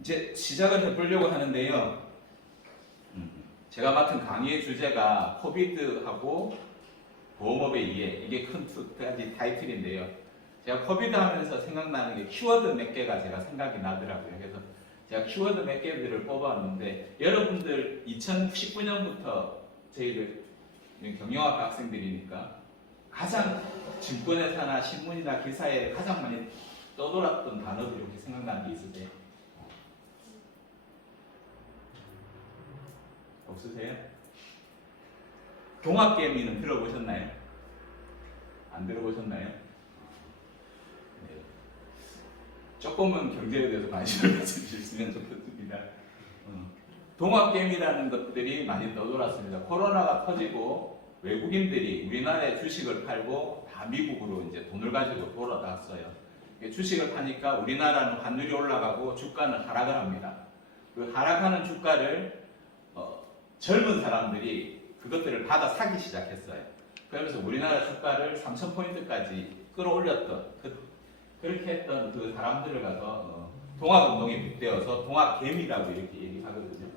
이제 시작을 해보려고 하는데요. 제가 맡은 강의의 주제가 코비드하고 보험업의 이해, 이게 큰 두 가지 타이틀인데요. 제가 코비드 하면서 생각나는 게 키워드 몇 개가 제가 생각이 나더라고요. 그래서 제가 키워드 몇 개들을 뽑아왔는데, 여러분들 2019년부터 저희들 경영학과 학생들이니까 가장 증권회사나 신문이나 기사에 가장 많이 떠돌았던 단어들이 혹시 생각나는 게 있으세요? 없으세요? 동학개미는 들어보셨나요? 안 들어보셨나요? 네. 조금은 경제에 대해서 관심을 가지셨으면 좋겠습니다. 동학개미라는 것들이 많이 떠돌았습니다. 코로나가 터지고 외국인들이 우리나라에 주식을 팔고 다 미국으로 이제 돈을 가지고 돌아갔어요. 주식을 파니까 우리나라는 환율이 올라가고 주가는 하락을 합니다. 그 하락하는 주가를 젊은 사람들이 그것들을 받아 사기 시작했어요. 그러면서 우리나라 주가를 3,000포인트까지 끌어올렸던 그렇게 했던 그 사람들을 가서 동학운동에 빗대어서 동학개미라고 이렇게 얘기하거든요.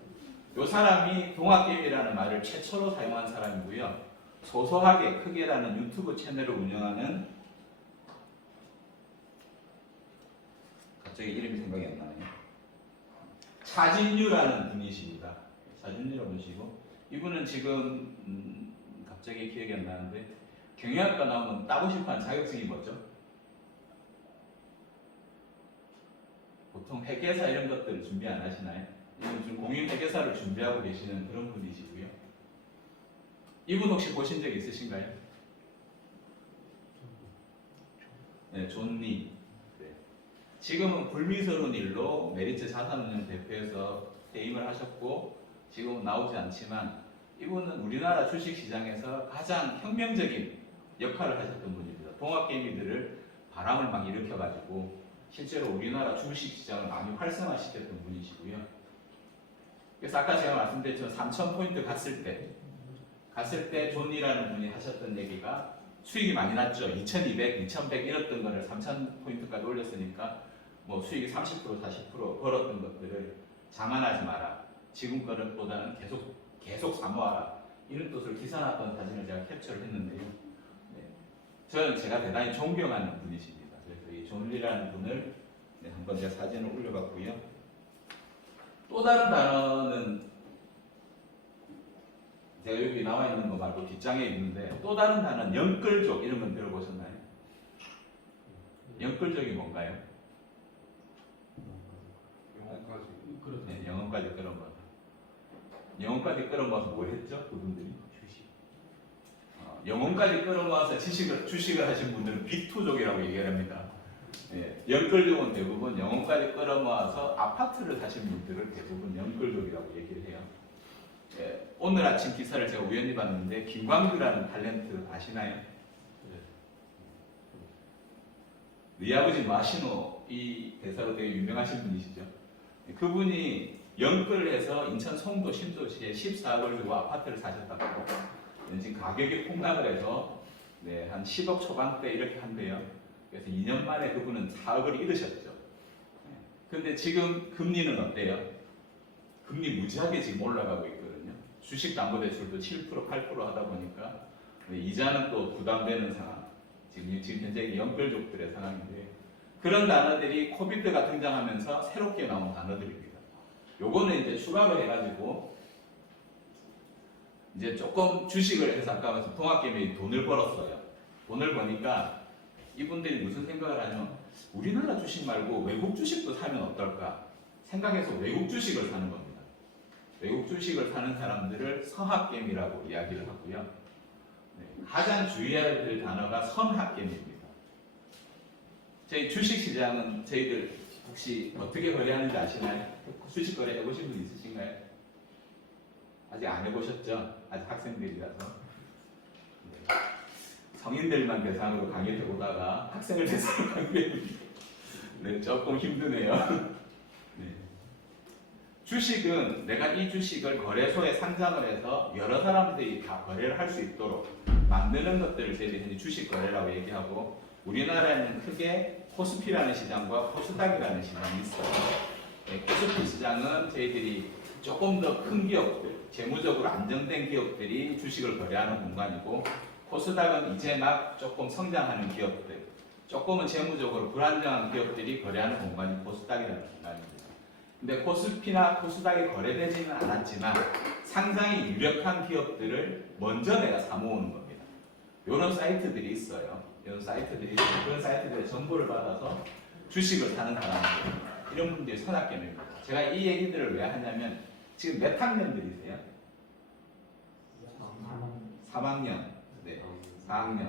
이 사람이 동학개미라는 말을 최초로 사용한 사람이고요. 소소하게 크게라는 유튜브 채널을 운영하는, 갑자기 이름이 생각이 안 나네요. 차진유라는 분이십니다. 차진유라는 분이시고, 이분은 지금 갑자기 기억이 안 나는데 경영학과 나오면 따고 싶어하는 자격증이 뭐죠? 보통 회계사 이런 것들을 준비 안 하시나요? 이분 지금 공인회계사를 준비하고 계시는 그런 분이시고요. 이분 혹시 보신 적 있으신가요? 네, 존니. 네. 지금은 불미스러운 일로 메리츠 자산운용 대표에서 퇴임을 하셨고 지금은 나오지 않지만, 이분은 우리나라 주식시장에서 가장 혁명적인 역할을 하셨던 분입니다. 동학개미들을 바람을 막 일으켜가지고 실제로 우리나라 주식시장을 많이 활성화시켰던 분이시고요. 그래서 아까 제가 말씀드렸지만 3,000포인트 갔을 때 존이라는 분이 하셨던 얘기가 수익이 많이 났죠. 2,200, 2,100 이랬던 거를 3,000포인트까지 올렸으니까 뭐 수익이 30%, 40% 벌었던 것들을 자만하지 마라. 지금 거보다는 계속 사모하라. 이런 뜻으로 기사났던 사진을 제가 캡처를 했는데요. 네. 저는 제가 대단히 존경하는 분이십니다. 그래서 이 존리라는 분을 한번 제가 사진을 올려봤고요. 또 다른 단어는 제가 여기 나와 있는 거 말고 뒷장에 있는데, 또 다른 단어는 영끌족, 이런 건 들어보셨나요? 영끌족이 뭔가요? 네, 영혼까지 끌어모아. 영혼까지 끌어모아서 뭘 했죠? 그분들이? 주식. 영혼까지 끌어모아서 주식을 하신 분들은 비투족이라고 얘기합니다. 예, 영끌족은 대부분 영혼까지 끌어모아서 아파트를 사신 분들을 대부분 영끌족이라고 얘기를 해요. 예, 오늘 아침 기사를 제가 우연히 봤는데 김광규라는 탤런트 아시나요? 네 아버지 마시노, 이 대사로 되게 유명하신 분이시죠. 그분이 영끌을 해서 인천 송도 신도시에 14억을 주고 아파트를 사셨다고. 지금 가격이 폭락을 해서 한 10억 초반대 이렇게 한대요. 그래서 2년 만에 그분은 4억을 잃으셨죠. 그런데 지금 금리는 어때요? 금리 무지하게 지금 올라가고 있거든요. 주식담보대출도 7%, 8% 하다 보니까 이자는 또 부담되는 상황. 지금 현재 영끌족들의 상황인데, 그런 단어들이 코비드가 등장하면서 새롭게 나온 단어들입니다. 요거는 이제 추가로 해가지고 이제 조금 주식을 해서 아까 말씀 동학개미 돈을 벌었어요. 돈을 버니까 이분들이 무슨 생각을 하냐면, 우리나라 주식 말고 외국 주식도 사면 어떨까 생각해서 외국 주식을 사는 겁니다. 외국 주식을 사는 사람들을 서학개미라고 이야기를 하고요. 가장 주의해야 될 단어가 선학개미입니다. 저희 주식시장은 저희들 혹시 어떻게 거래하는지 아시나요? 주식 거래 해보신 분 있으신가요? 아직 안 해보셨죠? 아직 학생들이라서. 네. 성인들만 대상으로 강의를 해보다가 학생을 대상으로 강의를 네, 조금 힘드네요. 네. 주식은 내가 이 주식을 거래소에 상장을 해서 여러 사람들이 다 거래를 할 수 있도록 만드는 것들을 저희들이 주식 거래라고 얘기하고, 우리나라에는 크게 코스피라는 시장과 코스닥이라는 시장이 있어요. 코스피 시장은 저희들이 조금 더 큰 기업들, 재무적으로 안정된 기업들이 주식을 거래하는 공간이고, 코스닥은 이제 막 조금 성장하는 기업들, 조금은 재무적으로 불안정한 기업들이 거래하는 공간이 코스닥이라는 공간입니다. 근데 코스피나 코스닥이 거래되지는 않았지만 상당히 유력한 기업들을 먼저 내가 사모으는 겁니다. 이런 사이트들이 있어요. 이런 사이트들이 있어요. 그런 사이트들의 정보를 받아서 주식을 사는 사람들, 이런 분들이 선악견입니다. 제가 이 얘기들을 왜 하냐면 지금 몇 학년들이세요? 3학년, 네, 4학년.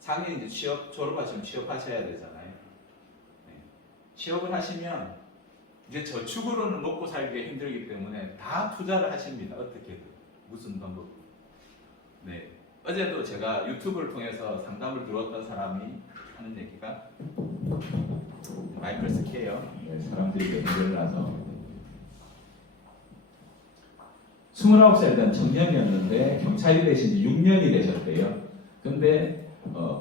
4학년 이제 졸업하시면 취업하셔야 되잖아요. 네. 취업을 하시면 이제 저축으로는 먹고 살기가 힘들기 때문에 다 투자를 하십니다. 어떻게든 무슨 방법으로. 네. 어제도 제가 유튜브를 통해서 상담을 들었던 사람이 하는 얘기가 마이클 스퀘어, 네, 사람들이 연결을 나서 29살 된 청년이었는데 경찰이 되신 지 6년이 되셨대요. 근데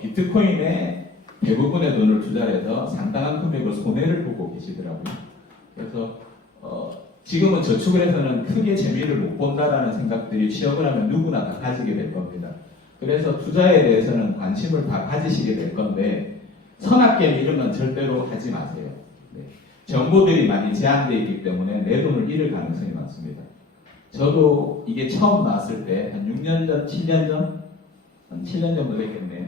비트코인에 대부분의 돈을 투자해서 상당한 금액을 손해를 보고 계시더라고요. 그래서 지금은 저축을 해서는 크게 재미를 못 본다라는 생각들이 취업을 하면 누구나 다 가지게 될 겁니다. 그래서 투자에 대해서는 관심을 다 가지시게 될 건데 선악견 이런 건 절대로 하지 마세요. 네. 정보들이 많이 제한되어 있기 때문에 내 돈을 잃을 가능성이 많습니다. 저도 이게 처음 나왔을 때 한 6년 전, 7년 전? 한 7년 정도 됐겠네요.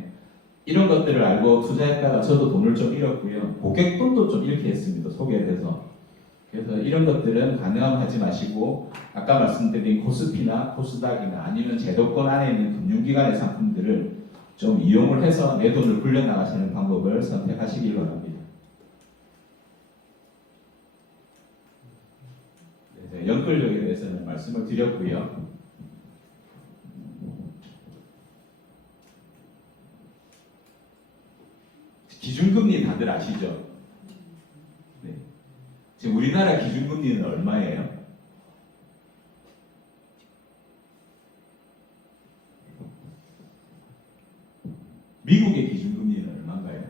이런 것들을 알고 투자했다가 저도 돈을 좀 잃었고요. 고객돈도 좀 잃게 했습니다. 소개돼서. 그래서 이런 것들은 가능하면 하지 마시고 아까 말씀드린 코스피나 코스닥이나 아니면 제도권 안에 있는 금융기관의 상품들을 좀 이용을 해서 내 돈을 굴려나가시는 방법을 선택하시기 바랍니다. 네, 연끌력에 대해서는 말씀을 드렸고요. 기준금리 다들 아시죠? 네. 지금 우리나라 기준금리는 얼마예요? 미국의 기준금리는 얼마인가요?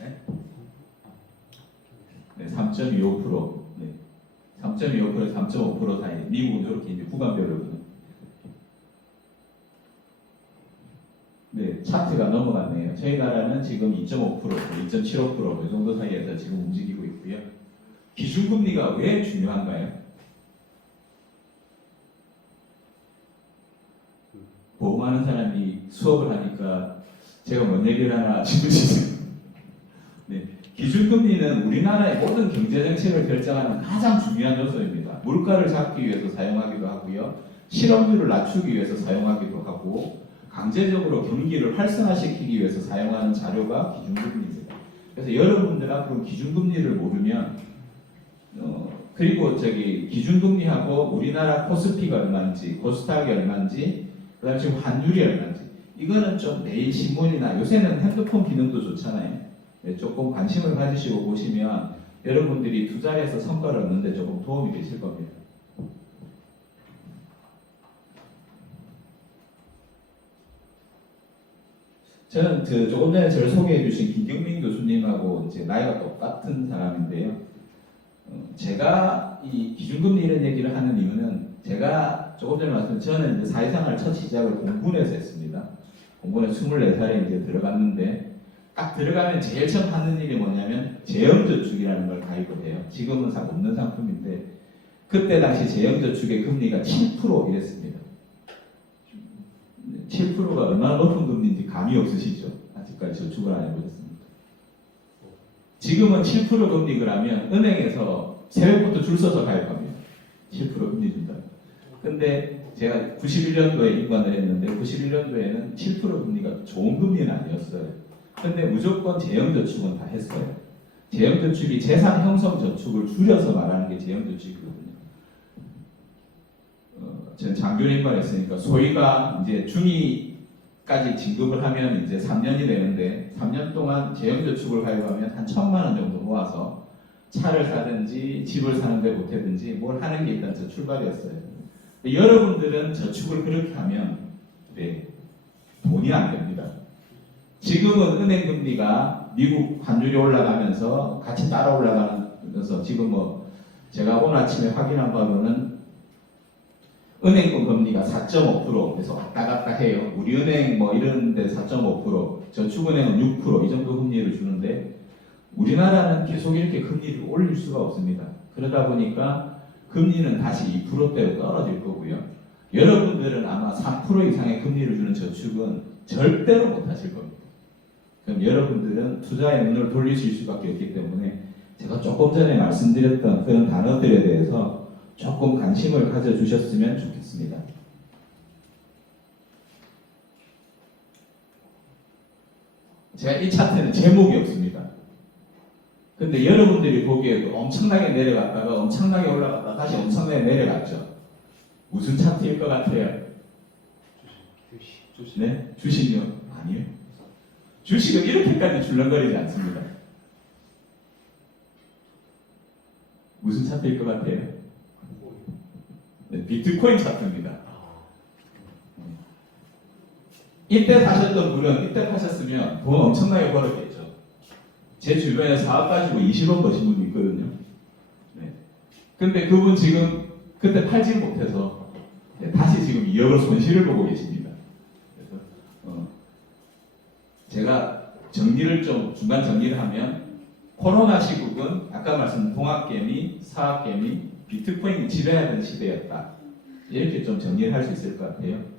네? 네, 3.25%. 네. 3.25%에서 3.5% 사이. 미국은 이렇게 이제 구간별로거든요. 네, 차트가 넘어갔네요. 저희 나라는 지금 2.5%, 2.75%, 이 정도 사이에서 지금 움직이고 있고요. 기준금리가 왜 중요한가요? 보험하는 사람이 수업을 하니까 제가 뭔 얘기를 하나 싶으시죠? 네, 기준금리는 우리나라의 모든 경제정책을 결정하는 가장 중요한 요소입니다. 물가를 잡기 위해서 사용하기도 하고요. 실업률을 낮추기 위해서 사용하기도 하고 강제적으로 경기를 활성화시키기 위해서 사용하는 자료가 기준금리입니다. 그래서 여러분들 앞으로 기준금리를 모르면 그리고 기준금리하고 우리나라 코스피가 얼마인지 코스닥이 얼마인지 그다음에 지금 환율이 얼마인지 이거는 좀 내일 신문이나 요새는 핸드폰 기능도 좋잖아요. 네, 조금 관심을 가지시고 보시면 여러분들이 투자를 해서 성과를 얻는데 조금 도움이 되실 겁니다. 저는 조금 전에 저를 소개해 주신 김경민 교수님하고 이제 나이가 똑같은 사람인데요. 제가 이 기준금리 이런 얘기를 하는 이유는 제가 조금 전에 말씀드린 저는 이제 사회생활 첫 시작을 공군에서 했습니다. 공군에 24살에 이제 들어갔는데 딱 들어가면 제일 처음 하는 일이 뭐냐면 재형저축이라는 걸 가입을 해요. 지금은 없는 상품인데 그때 당시 재형저축의 금리가 7% 이랬습니다. 7%가 얼마나 높은 금리인지 감이 없으시죠? 아직까지 저축을 안 해보셨습니까? 지금은 7% 금리 그러면 은행에서 새벽부터 줄 서서 가입합니다. 7% 금리 준다. 근데 제가 91년도에 입관을 했는데 91년도에는 7% 금리가 좋은 금리는 아니었어요. 근데 무조건 재형저축은 다 했어요. 재형저축이 재산 형성 저축을 줄여서 말하는 게 재형저축이거든요. 저는 장교님만 했으니까 소위가 이제 중위까지 진급을 하면 이제 3년이 되는데 3년 동안 재형저축을 가입하면 한 1,000만 원 정도 모아서 차를 사든지 집을 사는데 보태든지 뭘 하는 게 일단 저 출발이었어요. 여러분들은 저축을 그렇게 하면 네, 돈이 안 됩니다. 지금은 은행 금리가 미국 환율이 올라가면서 같이 따라 올라가면서 지금 뭐 제가 오늘 아침에 확인한 바로는 은행권 금리가 4.5% 그래서 왔다 갔다 해요. 우리 은행 뭐 이런 데 4.5%, 저축은행은 6%이 정도 금리를 주는데 우리나라는 계속 이렇게 금리를 올릴 수가 없습니다. 그러다 보니까 금리는 다시 2%대로 떨어질 거고요. 여러분들은 아마 3% 이상의 금리를 주는 저축은 절대로 못 하실 겁니다. 그럼 여러분들은 투자의 눈을 돌리실 수밖에 없기 때문에 제가 조금 전에 말씀드렸던 그런 단어들에 대해서 조금 관심을 가져주셨으면 좋겠습니다. 제가 이 차트는 제목이 없습니다. 근데 여러분들이 보기에도 엄청나게 내려갔다가 엄청나게 올라갔다가 다시 엄청나게 내려갔죠. 무슨 차트일 것 같아요? 주식. 네? 주식이요? 아니요. 주식은 이렇게까지 줄렁거리지 않습니다. 무슨 차트일 것 같아요? 네, 비트코인 차트입니다. 이때 사셨던 분은 이때 파셨으면 돈 엄청나게 벌었겠죠. 제 주변에 사업 가지고 20원 버신 분이 있거든요. 네. 근데 그분 지금 그때 팔지 못해서 다시 지금 2억을 손실을 보고 계십니다. 그래서 제가 정리를 좀 중간 정리를 하면 코로나 시국은 아까 말씀 동학개미, 사학개미, 비트코인이 지배하던 시대였다. 이렇게 좀 정리를 할 수 있을 것 같아요.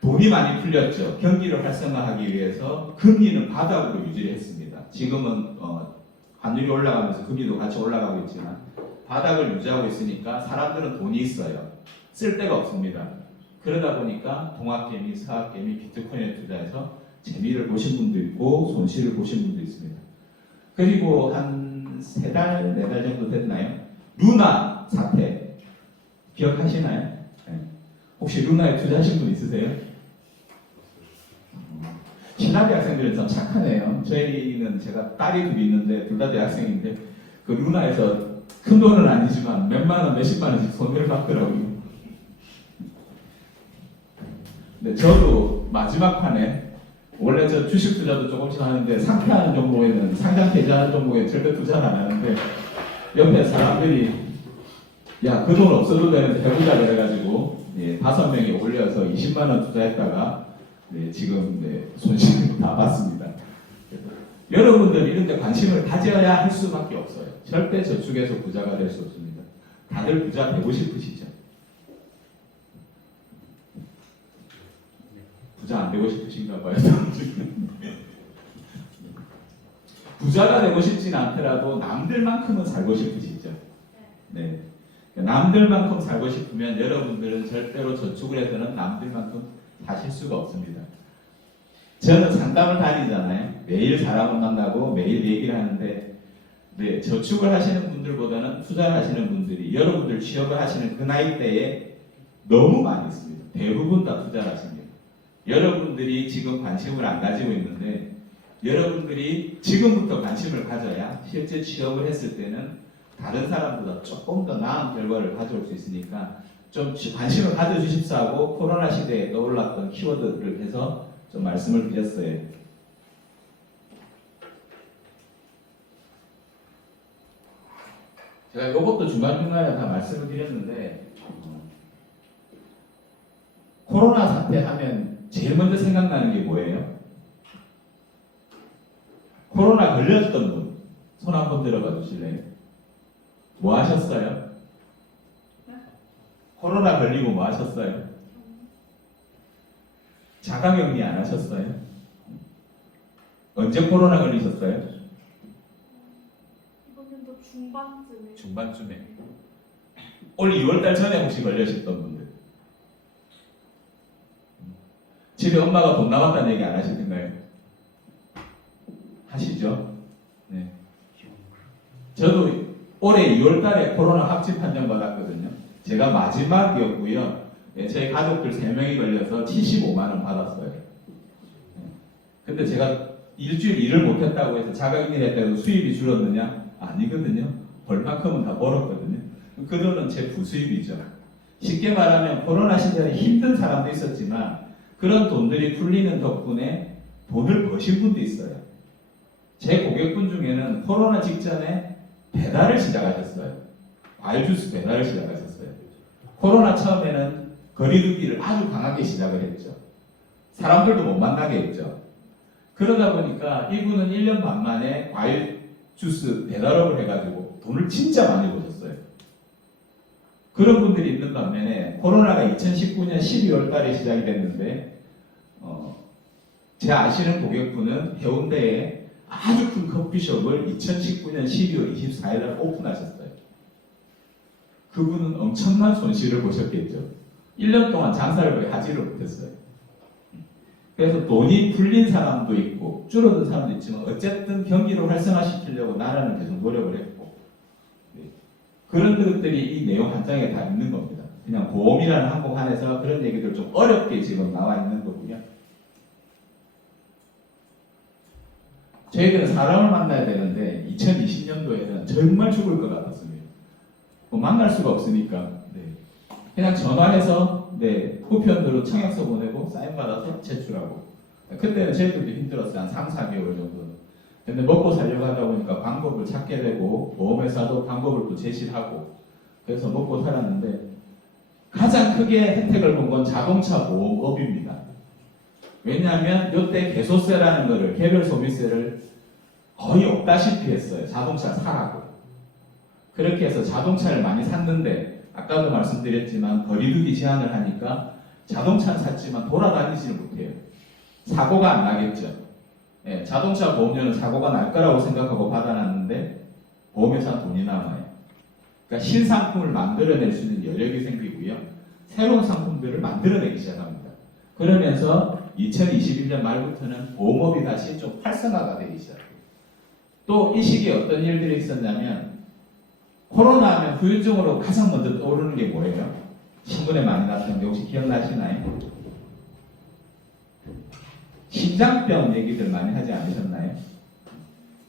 돈이 많이 풀렸죠. 경기를 활성화하기 위해서 금리는 바닥으로 유지를 했습니다. 지금은 환율이 올라가면서 금리도 같이 올라가고 있지만 바닥을 유지하고 있으니까 사람들은 돈이 있어요. 쓸 데가 없습니다. 그러다 보니까 동학개미, 사학개미, 비트코인에 투자해서 재미를 보신 분도 있고 손실을 보신 분도 있습니다. 그리고 한 3달, 4달 정도 됐나요? 루나 사태 기억하시나요? 네. 혹시 루나에 투자하신 분 있으세요? 신학대 학생들은 참 착하네요. 저희는 제가 딸이 둘이 있는데 둘 다 대학생인데 그 루나에서 큰 돈은 아니지만 몇만 원, 몇십만 원씩 손해를 받더라고요. 근데 저도 마지막 판에 원래 저 주식 투자도 조금씩 하는데 상패하는 종목에는 상장 폐지하는 종목에 절대 투자를 안 하는데 옆에 사람들이 야, 그 돈 없어도 되는데 해보자 그래가지고 5명이 올려서 20만 원 투자했다가 지금 손실을 다 봤습니다. 여러분들 이런 데 관심을 가져야 할 수밖에 없어요. 절대 저축해서 부자가 될 수 없습니다. 다들 부자 되고 싶으시죠? 부자 안 되고 싶으신가 봐요. 부자가 되고 싶진 않더라도 남들만큼은 살고 싶으시죠? 네. 남들만큼 살고 싶으면 여러분들은 절대로 저축을 해서는 남들만큼 하실 수가 없습니다. 저는 상담을 다니잖아요. 매일 사람을 만나고 매일 얘기를 하는데 저축을 하시는 분들보다는 투자를 하시는 분들이 여러분들 취업을 하시는 그 나이대에 너무 많이 있습니다. 대부분 다 투자를 하십니다. 여러분들이 지금 관심을 안 가지고 있는데 여러분들이 지금부터 관심을 가져야 실제 취업을 했을 때는 다른 사람보다 조금 더 나은 결과를 가져올 수 있으니까 좀 관심을 가져주십사 하고 코로나 시대에 떠올랐던 키워드를 해서 좀 말씀을 드렸어요. 제가 이것도 중간중간에 다 말씀을 드렸는데 코로나 사태 하면 제일 먼저 생각나는 게 뭐예요? 코로나 걸렸던 분 손 한번 들어봐 주실래요? 뭐 하셨어요? 코로나 걸리고 뭐 하셨어요? 자가격리 안 하셨어요? 언제 코로나 걸리셨어요? 이번엔 또 중반쯤에. 중반쯤에. 올 2월달 전에 혹시 걸리셨던 분들? 집에 엄마가 돈 남았다는 얘기 안 하시던가요? 하시죠? 네. 저도 올해 2월달에 코로나 확진 판정 받았거든요. 제가 마지막이었고요. 저희 가족들 3명이 걸려서 75만 원 받았어요. 근데 제가 일주일 일을 못했다고 해서 자가격리를 했다고 수입이 줄었느냐? 아니거든요. 벌 만큼은 다 벌었거든요. 그 돈은 제 부수입이죠. 쉽게 말하면 코로나 시절에 힘든 사람도 있었지만 그런 돈들이 풀리는 덕분에 돈을 버신 분도 있어요. 제 고객분 중에는 코로나 직전에 배달을 시작하셨어요. 과일 주스 배달을 시작하셨어요. 코로나 처음에는 거리두기를 아주 강하게 시작을 했죠. 사람들도 못 만나게 했죠. 그러다 보니까 이분은 1년 반 만에 과일 주스 배달업을 해가지고 돈을 진짜 많이 버셨어요. 그런 분들이 있는 반면에 코로나가 2019년 12월 달에 시작이 됐는데 제 아시는 고객분은 해운대에 아주 큰 커피숍을 2019년 12월 24일 날 오픈하셨어요. 그분은 엄청난 손실을 보셨겠죠. 1년 동안 장사를 거의 하지를 못했어요. 그래서 돈이 풀린 사람도 있고 줄어든 사람도 있지만 어쨌든 경기를 활성화시키려고 나라는 계속 노력을 했고 그런 것들이 이 내용 한 장에 다 있는 겁니다. 그냥 보험이라는 항목 안에서 그런 얘기들 좀 어렵게 지금 나와 있는 거고요. 저희들은 사람을 만나야 되는데 2020년도에는 정말 죽을 것 같았습니다. 뭐 만날 수가 없으니까 그냥 전화해서 후편으로 청약서 보내고 사인 받아서 제출하고 그때는 저희들도 힘들었어요. 한 3, 4개월 정도는. 근데 먹고 살려고 하다 보니까 방법을 찾게 되고 보험회사도 방법을 또 제시를 하고 그래서 먹고 살았는데 가장 크게 혜택을 본 건 자동차 보험업입니다. 왜냐하면 이때 개소세라는 거를 개별 소비세를 거의 없다시피 했어요. 자동차 사라고. 그렇게 해서 자동차를 많이 샀는데 아까도 말씀드렸지만 거리두기 제한을 하니까 자동차는 샀지만 돌아다니지를 못해요. 사고가 안 나겠죠. 자동차 보험료는 사고가 날 거라고 생각하고 받아놨는데 보험회사는 돈이 남아요. 그러니까 신상품을 만들어낼 수 있는 여력이 생기고요. 새로운 상품들을 만들어내기 시작합니다. 그러면서 2021년 말부터는 보험업이 다시 좀 활성화가 되기 시작해요. 또 이 시기에 어떤 일들이 있었냐면 코로나 하면 후유증으로 가장 먼저 떠오르는 게 뭐예요? 신문에 많이 났던 게 혹시 기억나시나요? 심장병 얘기들 많이 하지 않으셨나요?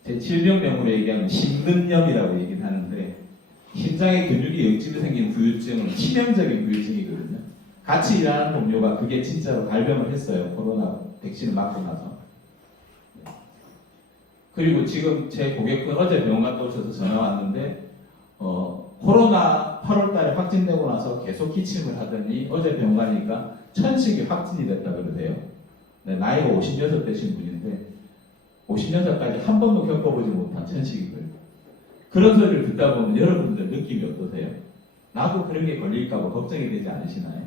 제 질병명으로 얘기하면 심근염이라고 얘기를 하는데 심장의 근육이 역집이 생긴 후유증은 치명적인 후유증이거든요. 같이 일하는 동료가 그게 진짜로 발병을 했어요. 코로나 백신을 맞고 나서. 그리고 지금 제 고객분 어제 병원 갔다 오셔서 전화 왔는데 코로나 8월 달에 확진되고 나서 계속 기침을 하더니 어제 병원 가니까 천식이 확진이 됐다 그러세요. 나이가 56 되신 분인데 56까지 한 번도 겪어보지 못한 천식을 그런 소리를 듣다 보면 여러분들 느낌이 어떠세요? 나도 그런 게 걸릴까 봐 걱정이 되지 않으시나요?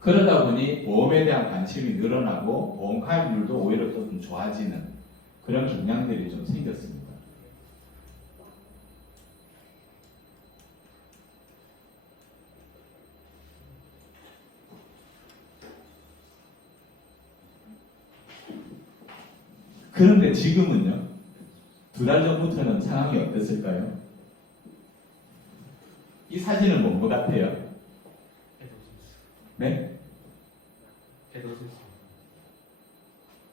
그러다 보니 보험에 대한 관심이 늘어나고 보험 가입률도 오히려 좀 좋아지는 그런 경향들이 좀 생겼습니다. 그런데 지금은요? 2달 전부터는 상황이 어땠을까요? 이 사진은 뭔 것 같아요? 네?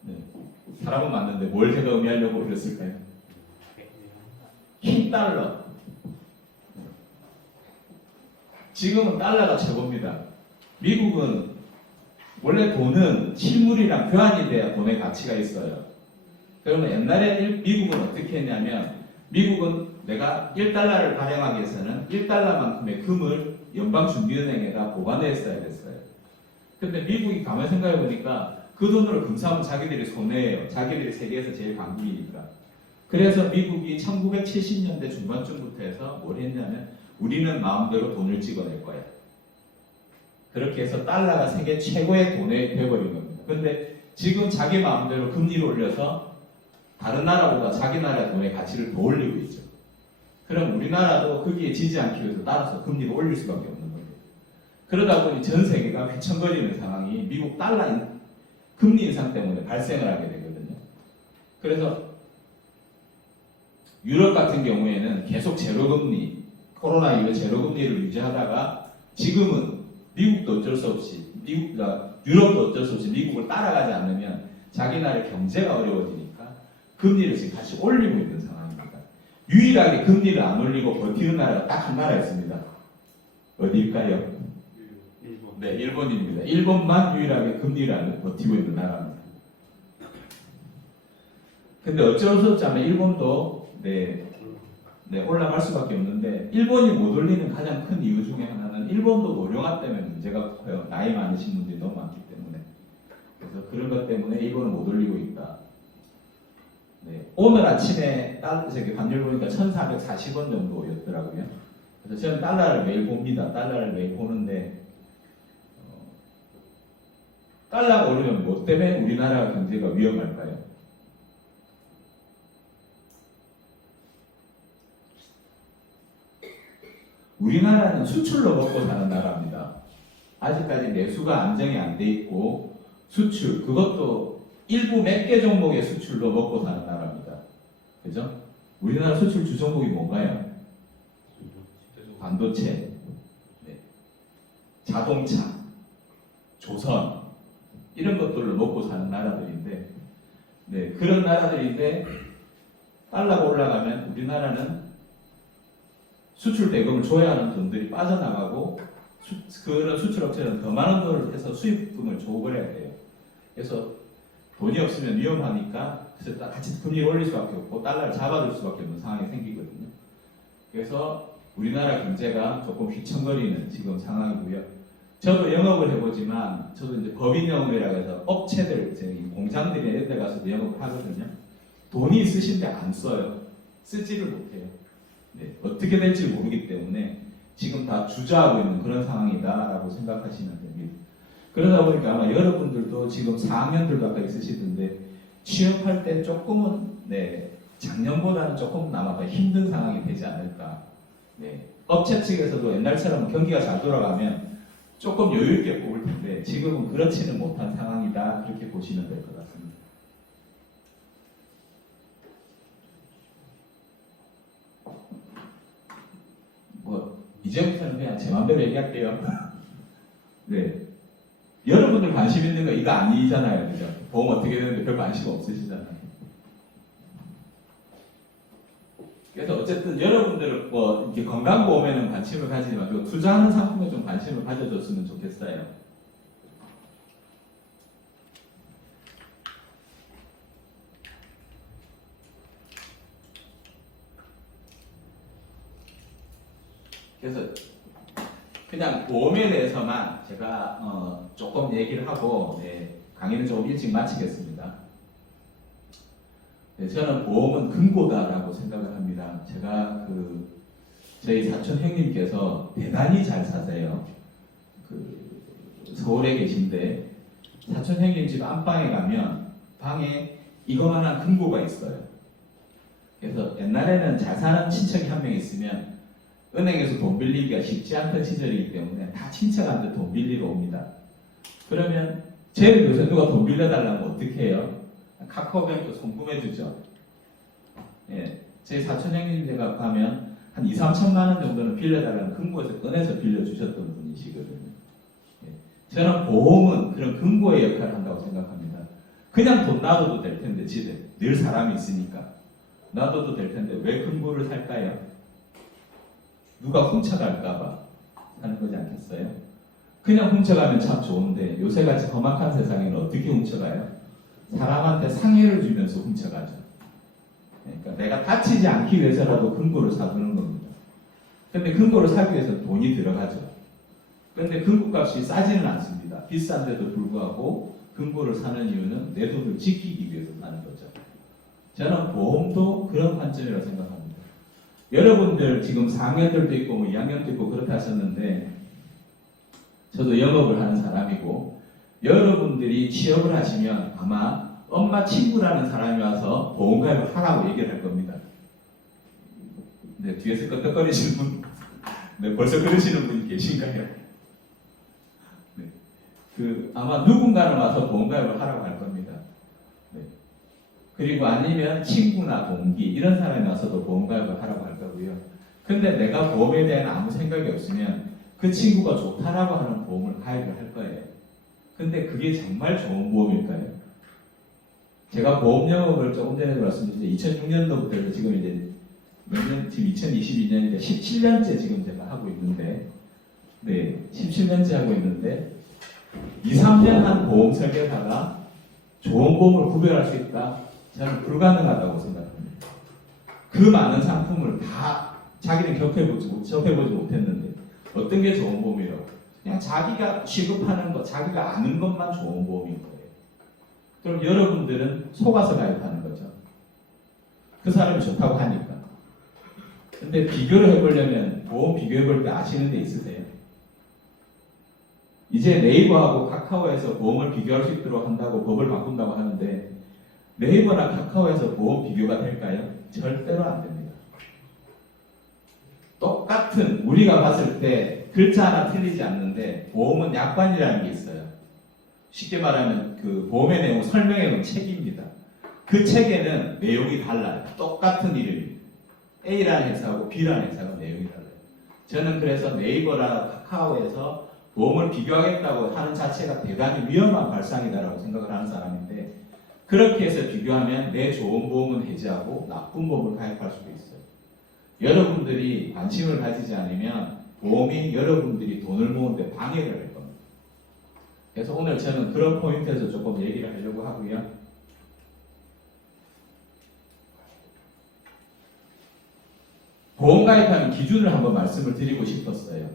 네. 사람은 맞는데 뭘 제가 의미하려고 그랬을까요? 흰 달러. 지금은 달러가 최고입니다. 미국은 원래 돈은 실물이랑 교환이 돼야 돈의 가치가 있어요. 그러면 옛날에 미국은 어떻게 했냐면 미국은 내가 1달러를 발행하기 위해서는 1달러만큼의 금을 연방준비은행에다 보관했어야 됐어요. 근데 미국이 가만히 생각해 보니까 그 돈으로 금사하면 자기들이 손해예요. 자기들이 세계에서 제일 강국이니까. 그래서 미국이 1970년대 중반쯤부터 해서 뭘 했냐면 우리는 마음대로 돈을 찍어낼 거야. 그렇게 해서 달러가 세계 최고의 돈이 되어버린 겁니다. 근데 지금 자기 마음대로 금리를 올려서 다른 나라보다 자기 나라의 돈의 가치를 더 올리고 있죠. 그럼 우리나라도 거기에 지지 않기 위해서 따라서 금리를 올릴 수밖에 없는 거예요. 그러다 보니 전 세계가 휘청거리는 상황이 미국 달러 금리 인상 때문에 발생을 하게 되거든요. 그래서 유럽 같은 경우에는 계속 제로금리, 코로나 이후 제로금리를 유지하다가 지금은 미국도 어쩔 수 없이 유럽도 어쩔 수 없이 미국을 따라가지 않으면 자기 나라의 경제가 어려워지니까 금리를 지금 다시 올리고 있는 상황입니다. 유일하게 금리를 안 올리고 버티는 나라가 딱 한 나라 있습니다. 어디일까요? 네, 일본입니다. 일본만 유일하게 금리를 안 버티고 있는 나라입니다. 근데 어쩔 수 없자면 일본도 올라갈 수밖에 없는데 일본이 못 올리는 가장 큰 이유 중에 하나는 일본도 노령화 때문에 문제가 커요. 나이 많으신 분들이 너무 많기 때문에. 그래서 그런 것 때문에 일본은 못 올리고 있다. 네. 오늘 아침에 환율 보니까 1,440원 정도였더라고요. 그래서 저는 달러를 매일 봅니다. 달러를 매일 보는데 달러가 오르면 뭐 때문에 우리나라 경제가 위험할까요? 우리나라는 수출로 먹고 사는 나라입니다. 아직까지 내수가 안정이 안 돼 있고 수출 그것도 일부 몇 개 종목의 수출로 먹고 사는 나라입니다. 그죠? 우리나라 수출 주 종목이 뭔가요? 반도체, 네. 자동차, 조선 이런 것들로 먹고 사는 나라들인데 네, 그런 나라들인데 달러가 올라가면 우리나라는 수출 대금을 줘야 하는 돈들이 빠져나가고 그런 수출업체는 더 많은 돈을 해서 수입금을 줘버려야 돼요. 그래서 돈이 없으면 위험하니까 그래서 같이 금리를 올릴 수밖에 없고 달러를 잡아줄 수밖에 없는 상황이 생기거든요. 그래서 우리나라 경제가 조금 휘청거리는 지금 상황이고요. 저도 영업을 해보지만 저도 이제 법인 영업이라고 해서 업체들, 공장들이 이런 데 가서도 영업을 하거든요. 돈이 있으신데 안 써요. 쓰지를 못해요. 네, 어떻게 될지 모르기 때문에 지금 다 주저하고 있는 그런 상황이다라고 생각하시면 됩니다. 그러다 보니까 아마 여러분들도 지금 4학년들 가까이 있으시던데 취업할 때 조금은 작년보다는 조금 아마 더 힘든 상황이 되지 않을까. 네, 업체 측에서도 옛날처럼 경기가 잘 돌아가면 조금 여유 있게 뽑을 텐데 지금은 그렇지는 못한 상황이다 그렇게 보시면 될 것 같습니다. 이제부터는 그냥 제 맘대로 얘기할게요. 네. 여러분들 관심 있는 거 이거 아니잖아요. 그죠? 보험 어떻게 되는데 별 관심 없으시잖아요. 그래서 어쨌든 여러분들은 이렇게 건강보험에는 관심을 가지지 마시고 투자하는 상품에 좀 관심을 가져줬으면 좋겠어요. 그래서 그냥 보험에 대해서만 제가 조금 얘기를 하고 강의는 조금 일찍 마치겠습니다. 저는 보험은 금고다라고 생각을 합니다. 제가 저희 사촌 형님께서 대단히 잘 사세요. 서울에 계신데 사촌 형님 집 안방에 가면 방에 이거만한 금고가 있어요. 그래서 옛날에는 잘 사는 친척이 한 명 있으면 은행에서 돈 빌리기가 쉽지 않던 시절이기 때문에 다 친척한테 돈 빌리러 옵니다. 그러면 쟤를 요새 누가 돈 빌려달라면 어떻게 해요? 카카오뱅크 송금해주죠. 예, 제 사촌 형님 제가 가면 한 2, 3천만 원 정도는 빌려달라는 금고에서 꺼내서 빌려주셨던 분이시거든요. 예, 저는 보험은 그런 금고의 역할을 한다고 생각합니다. 그냥 돈 놔둬도 될 텐데 집에 늘 사람이 있으니까 놔둬도 될 텐데 왜 금고를 살까요? 누가 훔쳐갈까봐 하는 거지 않겠어요? 그냥 훔쳐가면 참 좋은데 요새같이 험악한 세상에는 어떻게 훔쳐가요? 사람한테 상해를 주면서 훔쳐가죠. 그러니까 내가 다치지 않기 위해서라도 금고를 사두는 겁니다. 근데 금고를 사기 위해서 돈이 들어가죠. 근데 금고값이 싸지는 않습니다. 비싼데도 불구하고 금고를 사는 이유는 내 돈을 지키기 위해서 사는 거죠. 저는 보험도 그런 관점이라고 생각합니다. 여러분들 지금 4학년들도 있고 2학년도 있고 그렇다 하셨는데 저도 영업을 하는 사람이고 여러분들이 취업을 하시면 아마 엄마 친구라는 사람이 와서 보험가입을 하라고 얘기를 할 겁니다. 네, 뒤에서 끄덕거리시는 분, 네, 벌써 그러시는 분이 계신가요? 네, 아마 누군가는 와서 보험가입을 하라고 할 겁니다. 네. 그리고 아니면 친구나 동기 이런 사람이 와서도 보험가입을 하라고 할 거고요. 근데 내가 보험에 대한 아무 생각이 없으면 그 친구가 좋다라고 하는 보험을 가입을 할 거예요. 근데 그게 정말 좋은 보험일까요? 제가 보험 영업을 조금 전에 말씀드렸는데 2006년도부터 해서 지금 이제 몇 년, 지금 2022년인데 17년째 지금 제가 하고 있는데 17년째 하고 있는데 2, 3년 한 보험 설계사가 좋은 보험을 구별할 수 있다? 저는 불가능하다고 생각합니다. 그 많은 상품을 다 자기는 접해보지 못했는데 어떤 게 좋은 보험이라고? 그냥 자기가 취급하는 것, 자기가 아는 것만 좋은 보험인 거예요. 그럼 여러분들은 속아서 가입하는 거죠. 그 사람이 좋다고 하니까. 근데 비교를 해보려면 보험 비교해볼 때 아시는 데 있으세요? 이제 네이버하고 카카오에서 보험을 비교할 수 있도록 한다고 법을 바꾼다고 하는데 네이버나 카카오에서 보험 비교가 될까요? 절대로 안 됩니다. 똑같은 우리가 봤을 때 글자 하나 틀리지 않는데 보험은 약관이라는 게 있어요. 쉽게 말하면 그 보험의 내용 설명해 놓은 책입니다. 그 책에는 내용이 달라요. 똑같은 이름입니다. A라는 회사하고 B라는 회사가 내용이 달라요. 저는 그래서 네이버나 카카오에서 보험을 비교하겠다고 하는 자체가 대단히 위험한 발상이다라고 생각을 하는 사람인데 그렇게 해서 비교하면 내 좋은 보험은 해지하고 나쁜 보험을 가입할 수도 있어요. 여러분들이 관심을 가지지 않으면 보험이 여러분들이 돈을 모으는데 방해를 할 겁니다. 그래서 오늘 저는 그런 포인트에서 조금 얘기를 하려고 하고요. 보험 가입하는 기준을 한번 말씀을 드리고 싶었어요.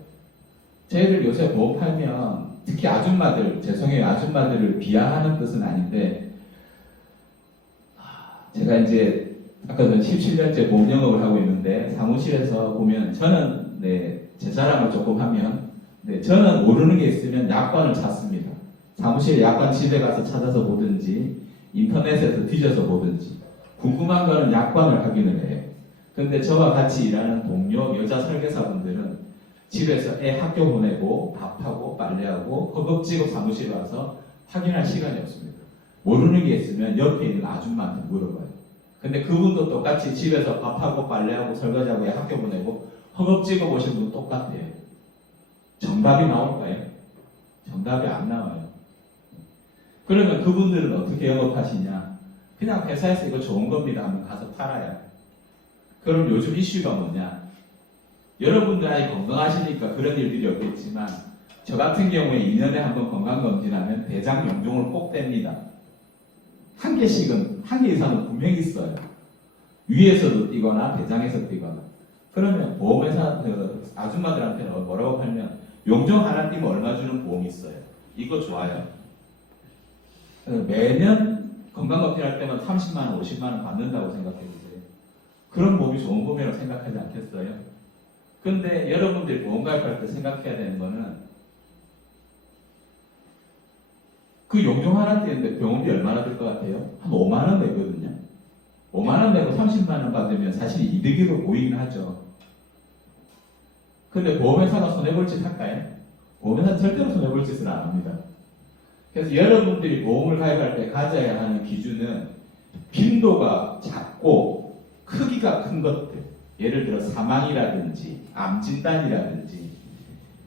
저희들 요새 보험 팔면 특히 아줌마들, 죄송해요. 아줌마들을 비하하는 뜻은 아닌데 제가 이제 아까 전 17년째 보험 영업을 하고 있는데 사무실에서 보면 저는 제 자랑을 조금 하면 저는 모르는 게 있으면 약관을 찾습니다. 사무실에 약관 집에 가서 찾아서 보든지 인터넷에서 뒤져서 보든지 궁금한 거는 약관을 확인을 해요. 근데 저와 같이 일하는 동료 여자 설계사분들은 집에서 애 학교 보내고 밥하고 빨래하고 허겁지겁 사무실에 와서 확인할 시간이 없습니다. 모르는 게 있으면 옆에 있는 아줌마한테 물어봐요. 근데 그분도 똑같이 집에서 밥하고 빨래하고 설거지하고 애 학교 보내고 허겁지겁 오신 분 똑같아요. 정답이 나올까요? 정답이 안 나와요. 그러면 그분들은 어떻게 영업하시냐? 그냥 회사에서 이거 좋은 겁니다 하면 가서 팔아요. 그럼 요즘 이슈가 뭐냐? 여러분들 아이 건강하시니까 그런 일들이 없겠지만 저 같은 경우에 2년에 한 번 건강검진하면 대장 용종을 꼭 뗍니다. 한 개 이상은 분명히 있어요. 위에서도 뛰거나 대장에서 뛰거나. 그러면 보험회사 아줌마들한테는 뭐라고 팔면 용종 하나 뛰면 얼마 주는 보험이 있어요. 이거 좋아요. 매년 건강검진할 때만 30만 원, 50만 원 받는다고 생각해 보세요. 그런 보험이 좋은 보험이라고 생각하지 않겠어요? 근데 여러분들이 보험 가입할 때 생각해야 되는 거는 그 용종 하나 뛰는데 병원비 얼마나 들 것 같아요? 한 5만 원 내거든요. 5만 원 내고 30만 원 받으면 사실 이득으로 보이긴 하죠. 근데 보험회사가 손해볼 짓 할까요? 보험회사는 절대로 손해볼 짓을 안 합니다. 그래서 여러분들이 보험을 가입할 때 가져야 하는 기준은 빈도가 작고 크기가 큰 것들, 예를 들어 사망이라든지 암진단이라든지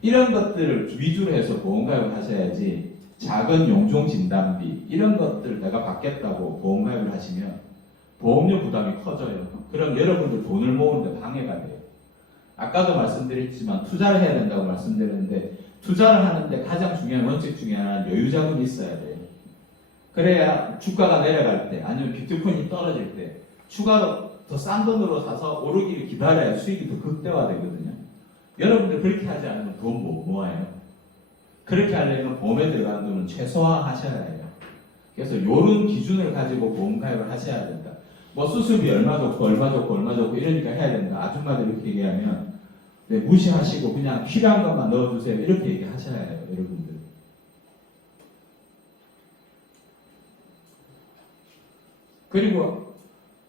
이런 것들을 위주로 해서 보험 가입을 하셔야지 작은 용종 진단비 이런 것들 내가 받겠다고 보험 가입을 하시면 보험료 부담이 커져요. 그럼 여러분들 돈을 모으는데 방해가 돼요. 아까도 말씀드렸지만 투자를 해야 된다고 말씀드렸는데 투자를 하는데 가장 중요한 원칙 중에 하나는 여유자금이 있어야 돼요. 그래야 주가가 내려갈 때 아니면 비트코인이 떨어질 때 추가로 더 싼 돈으로 사서 오르기를 기다려야 수익이 더 극대화되거든요. 여러분들 그렇게 하지 않으면 돈 못 모아요. 그렇게 하려면 보험에 들어가는 돈은 최소화하셔야 해요. 그래서 이런 기준을 가지고 보험 가입을 하셔야 된다. 뭐 수술비 얼마 좋고 얼마 좋고 얼마 좋고 이러니까 해야 된다. 아줌마들 이렇게 얘기하면 무시하시고 그냥 필요한 것만 넣어주세요. 이렇게 얘기하셔야 해요. 여러분들. 그리고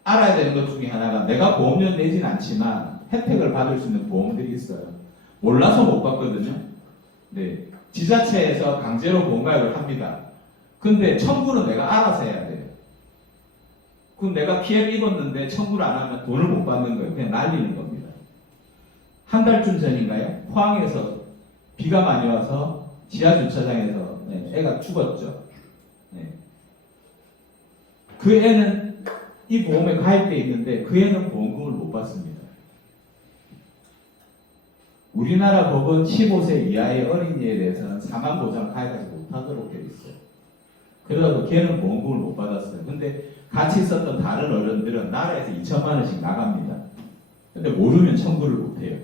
알아야 되는 것 중에 하나가 내가 보험료 내진 않지만 혜택을 받을 수 있는 보험들이 있어요. 몰라서 못 받거든요. 네. 지자체에서 강제로 보험 가입을 합니다. 근데 청구는 내가 알아서 해야 돼요. 그럼 내가 피해를 입었는데 청구를 안 하면 돈을 못 받는 거예요. 그냥 날리는 겁니다. 한 달쯤 전인가요? 포항에서 비가 많이 와서 지하 주차장에서 애가 죽었죠. 네. 그 애는 이 보험에 가입되어 있는데 그 애는 보험금을 못 받습니다. 우리나라 법은 15세 이하의 어린이에 대해서는 사망보장 가입하지 못하도록 되어 있어요. 그러다가 걔는 보험금을 못 받았어요. 근데 같이 있었던 다른 어른들은 나라에서 2천만 원씩 나갑니다. 근데 모르면 청구를 못 해요.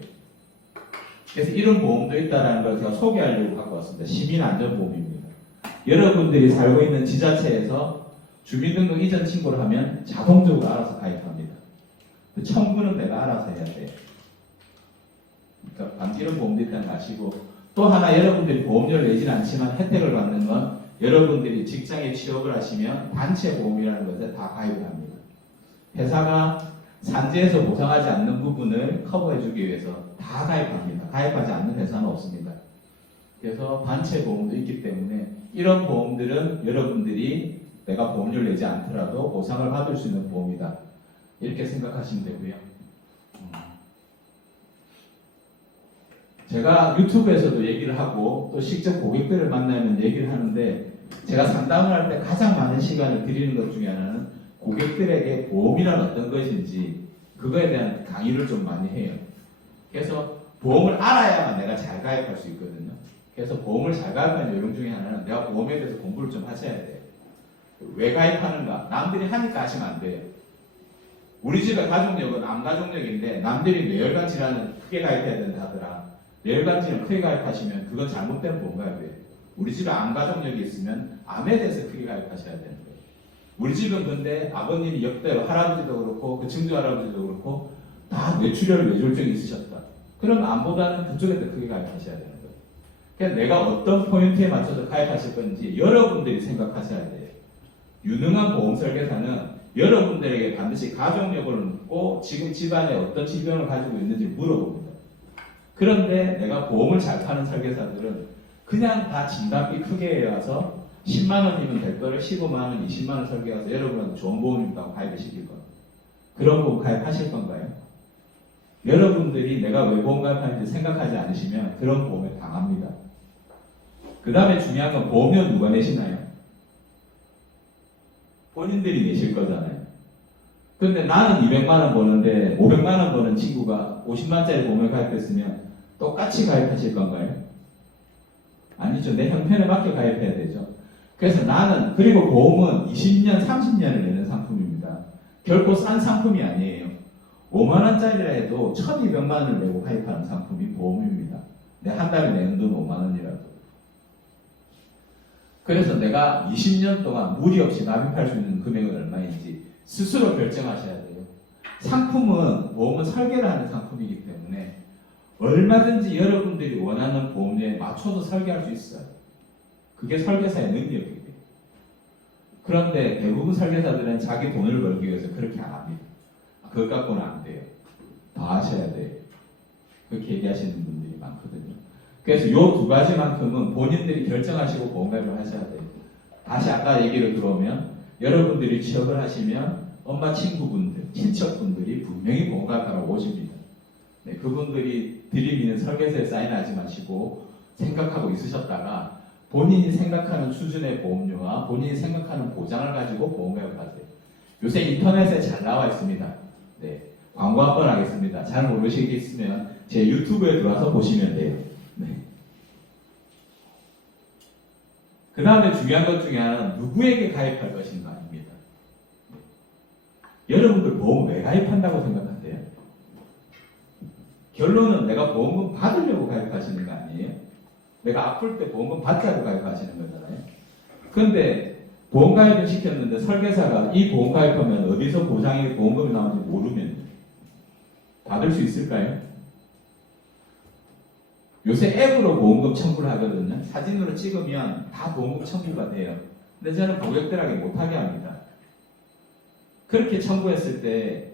그래서 이런 보험도 있다는 걸 제가 소개하려고 갖고 왔습니다. 시민안전보험입니다. 여러분들이 살고 있는 지자체에서 주민등록 이전 신고를 하면 자동적으로 알아서 가입합니다. 그 청구는 내가 알아서 해야 돼요. 그러니까 이런 보험도 있다는 거 아시고, 또 하나 여러분들이 보험료를 내지는 않지만 혜택을 받는 건 여러분들이 직장에 취업을 하시면 단체 보험이라는 것에 다 가입을 합니다. 회사가 산재에서 보상하지 않는 부분을 커버해주기 위해서 다 가입합니다. 가입하지 않는 회사는 없습니다. 그래서 단체 보험도 있기 때문에 이런 보험들은 여러분들이 내가 보험료를 내지 않더라도 보상을 받을 수 있는 보험이다. 이렇게 생각하시면 되고요. 제가 유튜브에서도 얘기를 하고 또 직접 고객들을 만나면 얘기를 하는데, 제가 상담을 할 때 가장 많은 시간을 드리는 것 중에 하나는 고객들에게 보험이란 어떤 것인지 그거에 대한 강의를 좀 많이 해요. 그래서 보험을 알아야만 내가 잘 가입할 수 있거든요. 그래서 보험을 잘 가입하는 요령 중에 하나는 내가 보험에 대해서 공부를 좀 하셔야 돼요. 왜 가입하는가? 남들이 하니까 하시면 안 돼요. 우리 집의 가족력은 암가족력인데 남들이 뇌혈관 질환은 크게 가입해야 된다 하더라. 뇌혈관 질환 크게 가입하시면 그건 잘못된 보험 가입이에요. 우리 집에 암가족력이 있으면 암에 대해서 크게 가입하셔야 되는 거예요. 우리 집은 근데 아버님이 역대로 할아버지도 그렇고 그 증조 할아버지도 그렇고 다 뇌출혈 뇌졸중이 있으셨다. 그럼 암보다는 그쪽에 더 크게 가입하셔야 되는 거예요. 그러니까 내가 어떤 포인트에 맞춰서 가입하실 건지 여러분들이 생각하셔야 돼요. 유능한 보험 설계사는 여러분들에게 반드시 가족력을 묻고 지금 집안에 어떤 질병을 가지고 있는지 물어봅니다. 그런데 내가 보험을 잘 파는 설계사들은 그냥 다 진단비 크게 해와서 10만 원이면 될 거를 15만 원, 20만 원 설계해서 여러분한테 좋은 보험이라고 가입을 시킬 거예요. 그런 보험 가입하실 건가요? 여러분들이 내가 왜 보험 가입하는지 생각하지 않으시면 그런 보험에 당합니다. 그 다음에 중요한 건 보험료 누가 내시나요? 본인들이 내실 거잖아요. 근데 나는 200만 원 버는데 500만 원 버는 친구가 50만 원짜리 보험에 가입했으면 똑같이 가입하실 건가요? 아니죠. 내 형편에 맞게 가입해야 되죠. 그래서 나는, 그리고 보험은 20년, 30년을 내는 상품입니다. 결코 싼 상품이 아니에요. 5만 원짜리라 해도 1200만 원을 내고 가입하는 상품이 보험입니다. 내 한 달에 내는 돈 5만 원이라도. 그래서 내가 20년 동안 무리 없이 납입할 수 있는 금액은 얼마인지 스스로 결정하셔야 돼요. 상품은, 보험은 설계를 하는 상품이기 때문에 얼마든지 여러분들이 원하는 보험료에 맞춰서 설계할 수 있어요. 그게 설계사의 능력이에요. 그런데 대부분 설계사들은 자기 돈을 벌기 위해서 그렇게 안 합니다. 그것 갖고는 안 돼요. 더 하셔야 돼요. 그렇게 얘기하시는 분들이 많거든요. 그래서 이 두 가지만큼은 본인들이 결정하시고 보험 가입을 하셔야 돼요. 다시 아까 얘기를 들어오면 여러분들이 취업을 하시면 엄마 친구분들, 친척분들이 분명히 보험 가입하러 오십니다. 네, 그분들이 드림 있는 설계서에 사인하지 마시고 생각하고 있으셨다가 본인이 생각하는 수준의 보험료와 본인이 생각하는 보장을 가지고 보험 가입하세요. 요새 인터넷에 잘 나와 있습니다. 네, 광고 한번 하겠습니다. 잘 모르시겠으면 제 유튜브에 들어와서 보시면 돼요. 네. 그 다음에 중요한 것 중에 하나는 누구에게 가입할 것인가입니다. 여러분들 보험 왜 가입한다고 생각하세요? 결론은 내가 보험금 받으려고 가입하시는 거 아니에요? 내가 아플 때 보험금 받자고 가입하시는 거잖아요. 그런데 보험 가입을 시켰는데 설계사가 이 보험 가입하면 어디서 보상이 보험금이 나오는지 모르면 받을 수 있을까요? 요새 앱으로 보험금 청구를 하거든요. 사진으로 찍으면 다 보험금 청구가 돼요. 근데 저는 고객들에게 못하게 합니다. 그렇게 청구했을 때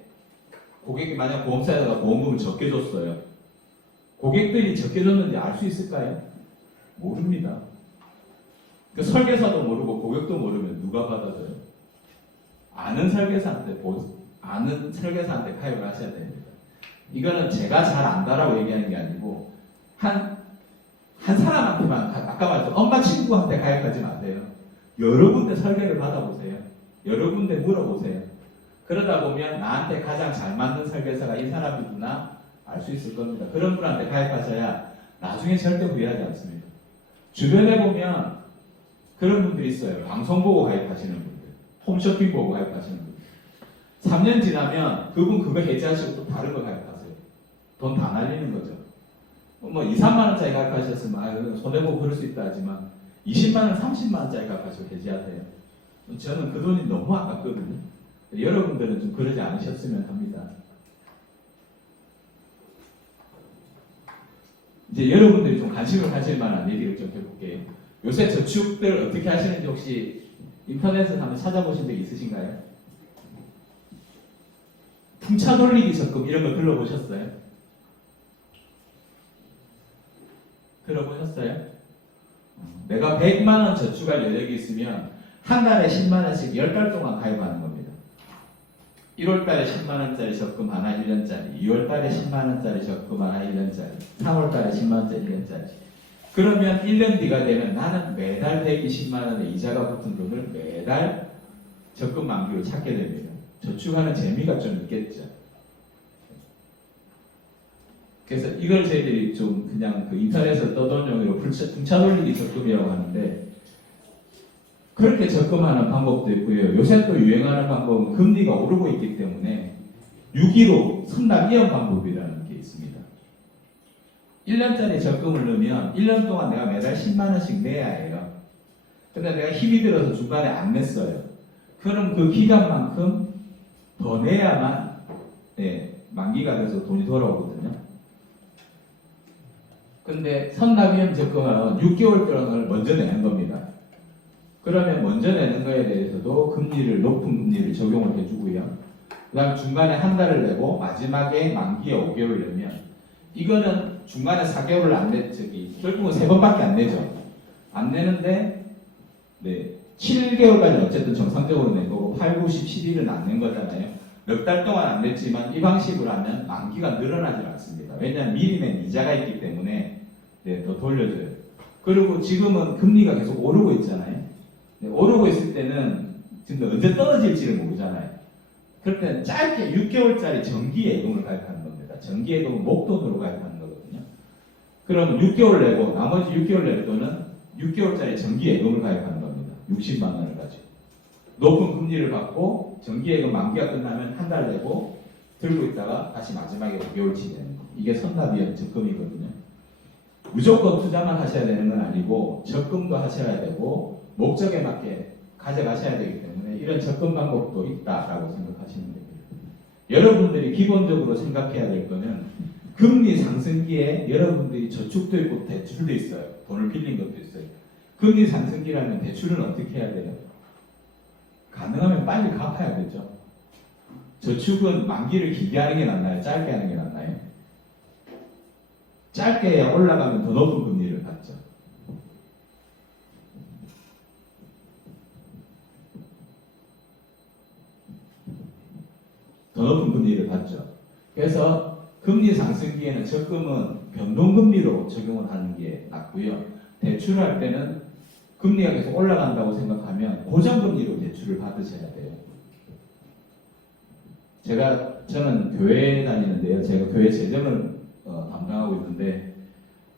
고객이 만약 보험사에다가 보험금을 적게 줬어요. 고객들이 적게 줬는지 알 수 있을까요? 모릅니다. 그 설계사도 모르고 고객도 모르면 누가 받아줘요? 아는 설계사한테 가입을 하셔야 됩니다. 이거는 제가 잘 안다라고 얘기하는 게 아니고 한 사람한테만, 아까 말했죠. 엄마 친구한테 가입하지 마세요. 여러 군데 설계를 받아보세요. 여러 군데 물어보세요. 그러다 보면 나한테 가장 잘 맞는 설계사가 이 사람이구나 알 수 있을 겁니다. 그런 분한테 가입하셔야 나중에 절대 후회하지 않습니다. 주변에 보면 그런 분들이 있어요. 방송 보고 가입하시는 분들, 홈쇼핑 보고 가입하시는 분들. 3년 지나면 그분 그거 해지하시고 또 다른 거 가입하세요. 돈 다 날리는 거죠. 뭐 2, 3만 원짜리 가입하셨으면 아, 손해보고 그럴 수 있다 하지만 20만 원, 30만 원짜리 가입하시고 해지하세요. 저는 그 돈이 너무 아깝거든요. 여러분들은 좀 그러지 않으셨으면 합니다. 이제 여러분들이 좀 관심을 가질 만한 얘기를 좀 해볼게요. 요새 저축들 어떻게 하시는지 혹시 인터넷에 한번 찾아보신 적 있으신가요? 풍차 돌리기 적금 이런 거 들어보셨어요? 들어보셨어요? 내가 100만 원 저축할 여력이 있으면 한 달에 10만 원씩 10달 동안 가입하는 겁니다. 1월 달에 10만 원짜리 적금 하나 1년짜리, 2월 달에 10만 원짜리 적금 하나 1년짜리, 3월 달에 10만 원짜리 1년짜리. 그러면 1년 뒤가 되면 나는 매달 120만 원의 이자가 붙은 돈을 매달 적금 만기로 찾게 됩니다. 저축하는 재미가 좀 있겠죠. 그래서 이걸 저희들이 좀 그냥 그 인터넷에서 떠도는 용어로 풍차 돌리기 적금이라고 하는데 그렇게 적금하는 방법도 있고요. 요새 또 유행하는 방법은 금리가 오르고 있기 때문에 6.15 선납 이연 방법이라는 게 있습니다. 1년짜리 적금을 넣으면 1년 동안 내가 매달 10만 원씩 내야 해요. 근데 내가 힘이 들어서 중간에 안 냈어요. 그럼 그 기간만큼 더 내야만 만기가 돼서 돈이 돌아오거든요. 근데 선납이연 적금은 6개월 동안을 먼저 내는 겁니다. 그러면 먼저 내는 거에 대해서도 높은 금리를 적용을 해주고요. 그 다음 중간에 한 달을 내고 마지막에 만기에 5개월 내면 이거는 중간에 4개월을 안 결국은 3번밖에 안 내죠. 안 내는데 7개월까지 어쨌든 정상적으로 낸 거고 8, 9, 10, 11은 안 낸 거잖아요. 몇 달 동안 안 냈지만 이 방식으로 하면 만기가 늘어나지 않습니다. 왜냐하면 미리 낸 이자가 있기 때문에 더 돌려줘요. 그리고 지금은 금리가 계속 오르고 있잖아요. 오르고 있을 때는 지금 언제 떨어질지를 모르잖아요. 그럴 때는 짧게 6개월짜리 정기예금을 가입하는 겁니다. 정기예금은 목돈으로 가입하는 거거든요. 그럼 6개월 내고 나머지 6개월 낼 돈은 6개월짜리 정기예금을 가입하는 겁니다. 60만 원을 가지고. 높은 금리를 받고 정기예금 만기가 끝나면 한 달 내고 들고 있다가 다시 마지막에 5개월치 내는 거. 이게 선납이연 적금이거든요. 무조건 투자만 하셔야 되는 건 아니고 적금도 하셔야 되고 목적에 맞게 가져가셔야 되기 때문에 이런 접근 방법도 있다라고 생각하시면 됩니다. 여러분들이 기본적으로 생각해야 될 거는 금리 상승기에 여러분들이 저축도 있고 대출도 있어요. 돈을 빌린 것도 있어요. 금리 상승기라면 대출은 어떻게 해야 돼요? 가능하면 빨리 갚아야 되죠. 저축은 만기를 길게 하는 게 낫나요? 짧게 하는 게 낫나요? 짧게 해야 올라가면 더 높은 금리를 받죠. 더 높은 금리를 받죠. 그래서 금리 상승기에는 적금은 변동금리로 적용을 하는 게 낫고요. 대출할 때는 금리가 계속 올라간다고 생각하면 고정금리로 대출을 받으셔야 돼요. 저는 교회 다니는데요. 제가 교회 재정을 담당하고 있는데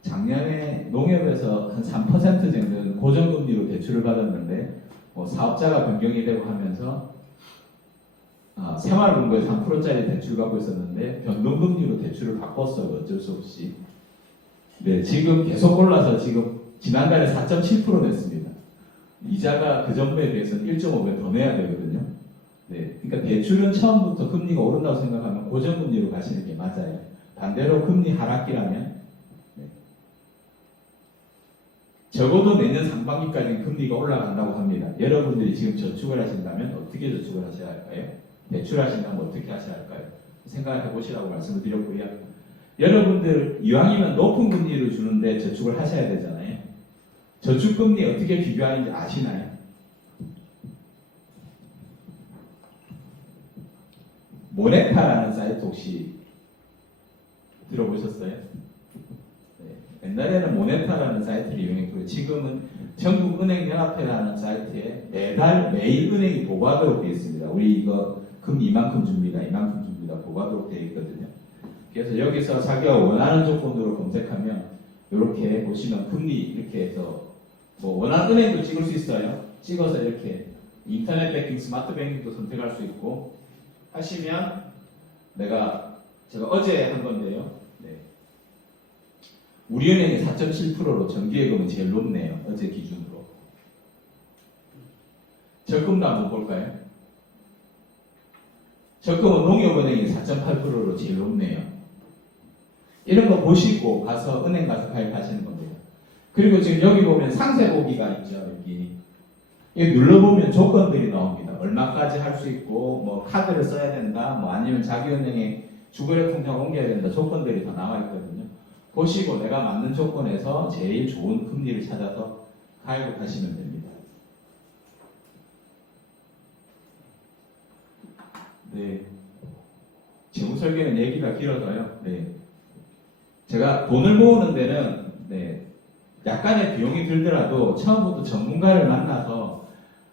작년에 농협에서 한 3% 정도는 고정금리로 대출을 받았는데 사업자가 변경이 되고 하면서 생활금고에 3%짜리 대출 받고 있었는데 변동금리로 대출을 바꿨어요. 어쩔 수 없이. 네, 지금 계속 올라서 지금 지난달에 4.7% 냈습니다. 이자가 그 전부에 비해서는 1.5배 더 내야 되거든요. 네, 그러니까 대출은 처음부터 금리가 오른다고 생각하면 고정금리로 가시는 게 맞아요. 반대로 금리 하락기라면 적어도 내년 상반기까지는 금리가 올라간다고 합니다. 여러분들이 지금 저축을 하신다면 어떻게 저축을 하셔야 할까요? 대출하신다면 어떻게 하셔야 할까요? 생각해 보시라고 말씀을 드렸고요. 여러분들 이왕이면 높은 금리를 주는데 저축을 하셔야 되잖아요. 저축금리 어떻게 비교하는지 아시나요? 모네타라는 사이트 혹시 들어보셨어요? 네. 옛날에는 모네타라는 사이트를 이용했고요. 지금은 전국은행연합회라는 사이트에 매일 은행이 보고하도록 되어 있습니다. 우리 이거 금 이만큼 줍니다. 이만큼 줍니다. 보고하도록 되어 있거든요. 그래서 여기서 자기가 원하는 조건으로 검색하면 이렇게 보시면 금리 이렇게 해서 뭐 원하는 은행도 찍을 수 있어요. 찍어서 이렇게 인터넷 뱅킹, 스마트 뱅킹도 선택할 수 있고 하시면 제가 어제 한 건데요. 네. 우리은행이 4.7%로 정기예금은 제일 높네요. 어제 기준으로. 적금도 한번 볼까요? 적금은 농협은행이 4.8%로 제일 높네요. 이런 거 보시고 가서 은행 가서 가입하시는 겁니다. 그리고 지금 여기 보면 상세 보기가 있죠. 여기 눌러보면 조건들이 나옵니다. 얼마까지 할 수 있고 뭐 카드를 써야 된다. 뭐 아니면 자기 은행에 주거래 통장 옮겨야 된다. 조건들이 다 나와 있거든요. 보시고 내가 맞는 조건에서 제일 좋은 금리를 찾아서 가입을 하시면 됩니다. 네. 재무 설계는 얘기가 길어서요. 네. 제가 돈을 모으는 데는 약간의 비용이 들더라도 처음부터 전문가를 만나서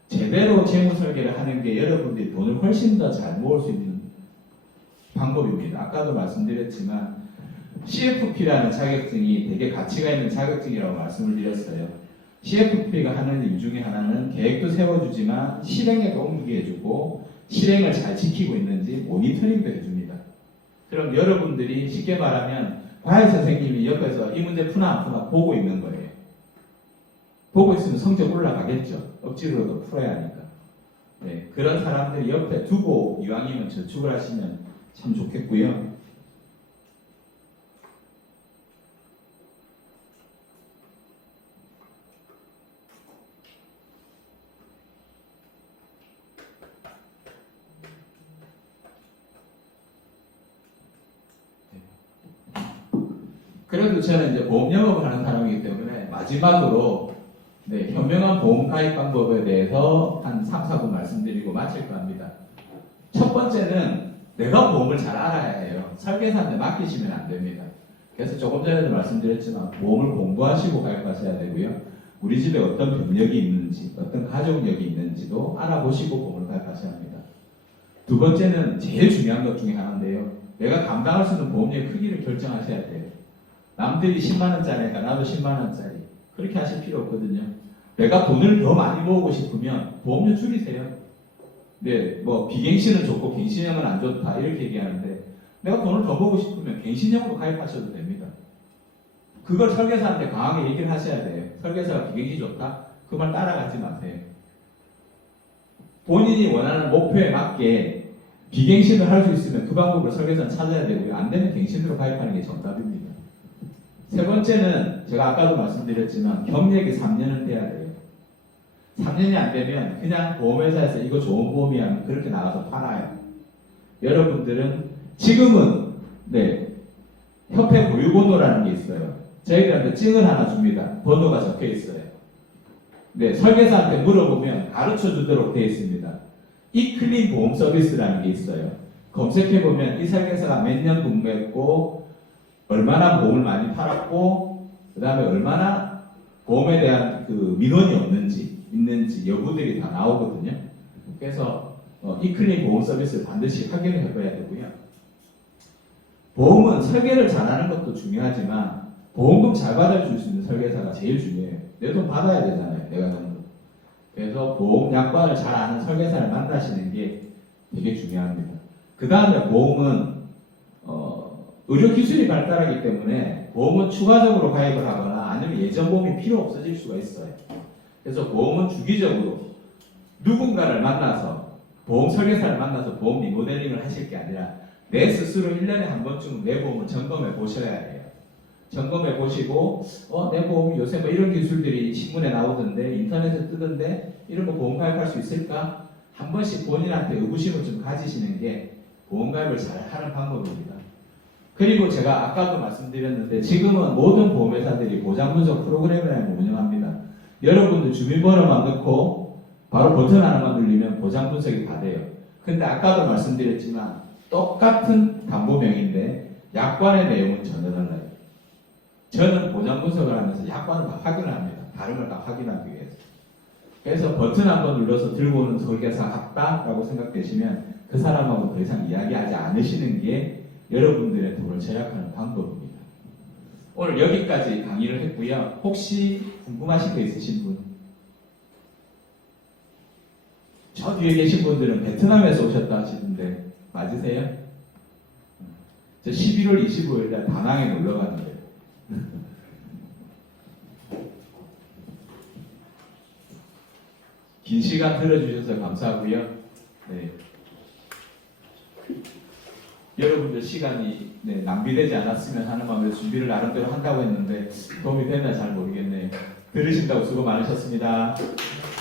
제대로 재무 설계를 하는 게 여러분들이 돈을 훨씬 더 잘 모을 수 있는 방법입니다. 아까도 말씀드렸지만 CFP라는 자격증이 되게 가치가 있는 자격증이라고 말씀을 드렸어요. CFP가 하는 일 중에 하나는 계획도 세워주지만 실행에도 옮기게 해주고 실행을 잘 지키고 있는지 모니터링도 해줍니다. 그럼 여러분들이 쉽게 말하면 과외 선생님이 옆에서 이 문제 푸나 안 푸나 보고 있는 거예요. 보고 있으면 성적 올라가겠죠. 억지로도 풀어야 하니까. 네, 그런 사람들이 옆에 두고 이왕이면 저축을 하시면 참 좋겠고요. 그래도 저는 이제 보험 영업을 하는 사람이기 때문에 마지막으로 현명한 보험 가입 방법에 대해서 한 3, 4분 말씀드리고 마칠까 합니다. 첫 번째는 내가 보험을 잘 알아야 해요. 설계사한테 맡기시면 안 됩니다. 그래서 조금 전에도 말씀드렸지만 보험을 공부하시고 가입하셔야 되고요. 우리 집에 어떤 병력이 있는지, 어떤 가족력이 있는지도 알아보시고 보험을 가입하셔야 합니다. 두 번째는 제일 중요한 것 중에 하나인데요. 내가 감당할 수 있는 보험료의 크기를 결정하셔야 돼요. 남들이 10만원짜리니까 나도 10만원짜리. 그렇게 하실 필요 없거든요. 내가 돈을 더 많이 모으고 싶으면 보험료 줄이세요. 네, 뭐 비갱신은 좋고 갱신형은 안 좋다 이렇게 얘기하는데 내가 돈을 더 모으고 싶으면 갱신형으로 가입하셔도 됩니다. 그걸 설계사한테 강하게 얘기를 하셔야 돼요. 설계사가 비갱신이 좋다? 그 말 따라가지 마세요. 본인이 원하는 목표에 맞게 비갱신을 할 수 있으면 그 방법을 설계사는 찾아야 되고요. 안 되면 갱신으로 가입하는 게 정답입니다. 세 번째는 제가 아까도 말씀드렸지만 경력이 3년은 돼야 돼요. 3년이 안 되면 그냥 보험회사에서 이거 좋은 보험이야 그렇게 나가서 팔아요. 여러분들은 지금은 협회 보유번호라는 게 있어요. 저희들한테 증을 하나 줍니다. 번호가 적혀 있어요. 설계사한테 물어보면 가르쳐 주도록 되어 있습니다. 이클린 보험 서비스라는 게 있어요. 검색해보면 이 설계사가 몇 년 근무했고 얼마나 보험을 많이 팔았고 그 다음에 얼마나 보험에 대한 그 민원이 있는지 여부들이 다 나오거든요. 그래서 이클린 보험 서비스를 반드시 확인을 해봐야 되고요. 보험은 설계를 잘하는 것도 중요하지만 보험금 잘 받아줄 수 있는 설계사가 제일 중요해요. 내 돈 받아야 되잖아요. 내가 돈. 그래서 보험 약관을 잘 아는 설계사를 만나시는 게 되게 중요합니다. 그 다음에 보험은 의료 기술이 발달하기 때문에 보험은 추가적으로 가입을 하거나 아니면 예전 보험이 필요 없어질 수가 있어요. 그래서 보험은 주기적으로 누군가를 만나서 보험 설계사를 만나서 보험 리모델링을 하실 게 아니라 내 스스로 1년에 한 번쯤 내 보험을 점검해 보셔야 해요. 점검해 보시고 내 보험이 요새 뭐 이런 기술들이 신문에 나오던데 인터넷에 뜨던데 이런 거 보험 가입할 수 있을까? 한 번씩 본인한테 의구심을 좀 가지시는 게 보험 가입을 잘 하는 방법입니다. 그리고 제가 아까도 말씀드렸는데 지금은 모든 보험회사들이 보장분석 프로그램이라는 걸 운영합니다. 여러분들 주민번호만 넣고 바로 버튼 하나만 누르면 보장분석이 다 돼요. 근데 아까도 말씀드렸지만 똑같은 담보명인데 약관의 내용은 전혀 달라요. 저는 보장분석을 하면서 약관을 다 확인을 합니다. 다른 다 확인하기 위해서. 그래서 버튼 한번 눌러서 들고 오는 설계사 같다라고 생각되시면 그 사람하고 더 이상 이야기하지 않으시는 게 여러분들의 돈을 절약하는 방법입니다. 오늘 여기까지 강의를 했고요. 혹시 궁금하신 거 있으신 분? 저 뒤에 계신 분들은 베트남에서 오셨다 하시는데 맞으세요? 저 11월 25일 날 다낭에 놀러 가는데 긴 시간 들어주셔서 감사하고요. 네. 여러분들 시간이 낭비되지 않았으면 하는 마음으로 준비를 나름대로 한다고 했는데 도움이 됐나 잘 모르겠네요. 들으신다고 수고 많으셨습니다.